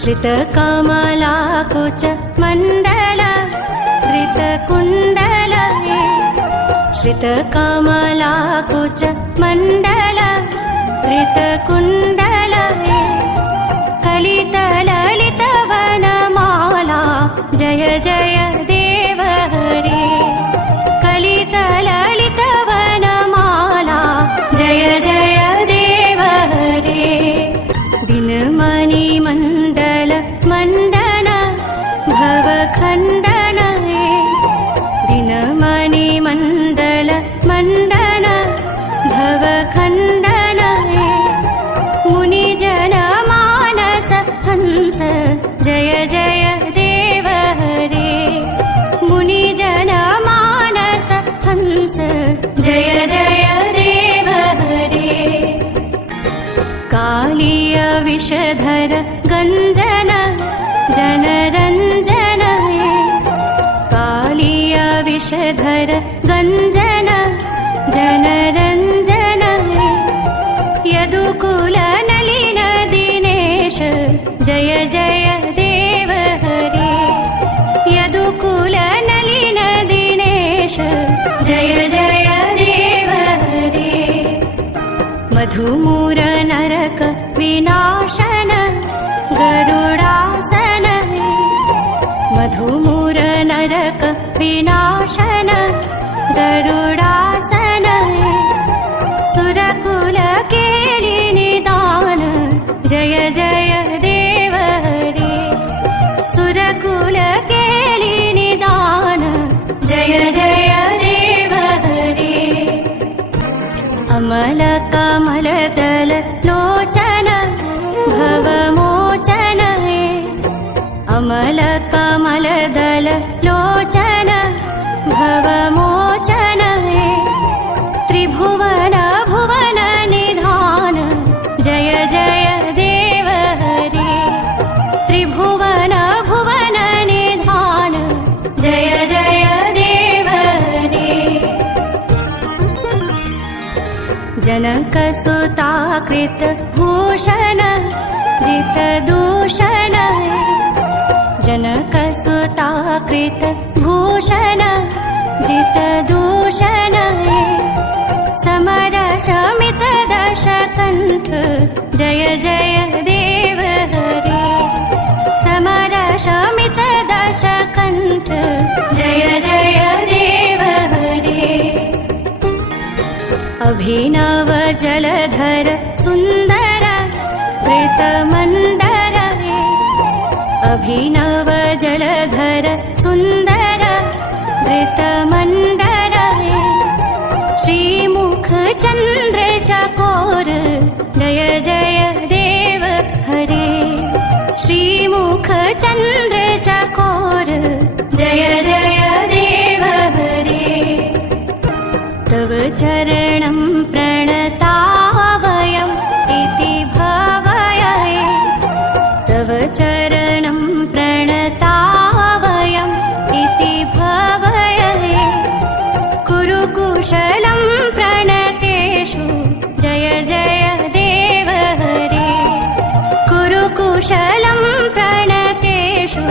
श्रितकमलाकुच मण्डल धृतकुण्डल श्रितकमलाकुच मण्डल धृतकुण्डल कलितललितवनमाला जय जय देव हरे कलितललितवनमाला जय जय देव हरे दिनमणि मण्डल मण्डन भवखण्डन दिनमणि मण्डल मण्डन भवखण्डन मुनिजन मानस हंस जय जय देव हरे मुनिजन मानस हंस जय जय देव हरे कालीय विषधर गञ्जन जनरञ्जन कालीय विषधर गञ्जन जनरञ्जन यदुकुल नलिन दिनेश जय जय देव हरे यदुकुल नलिन दिनेश जय जय देव हरे मधुमूर नरक विनाशन गरुडासन मधुमूर नरक विनाशन गरुडासन सुरकुल केली निदान जय जय देव हरे सुरकुल केली निदान जय जय देव हरे अमल कमल दल लोचन भवमोचन अमल कमल दल लोचन भवमोचन त्रिभुवन भुवन निधान जय जय देव हरे त्रिभुवन भुवन निधान जय जय देव हरे जनकसुताकृत भूषण जित दूषण जनकसुताकृत भूषण जित दूषण समर शमित दशकण्ठ जय जय देव हरे समर शमित दशकण्ठ जय जय देव हरे अभिनव जलधर सुन्दर वृतमण्डल अभिनव जलधर सुन्दर वृतमण्डल श्रीमुख चन्द्र चकोर जय जय देव हरे श्रीमुख चन्द्र चकोर जय जय देव हरे तव चरणं प्रणतावयम् इति भावये तव चरणं प्रणतावयम् इति भावये कुरु कुशलं प्रणतेषु जय जय देव हरे कुरु कुशलं प्रणतेषु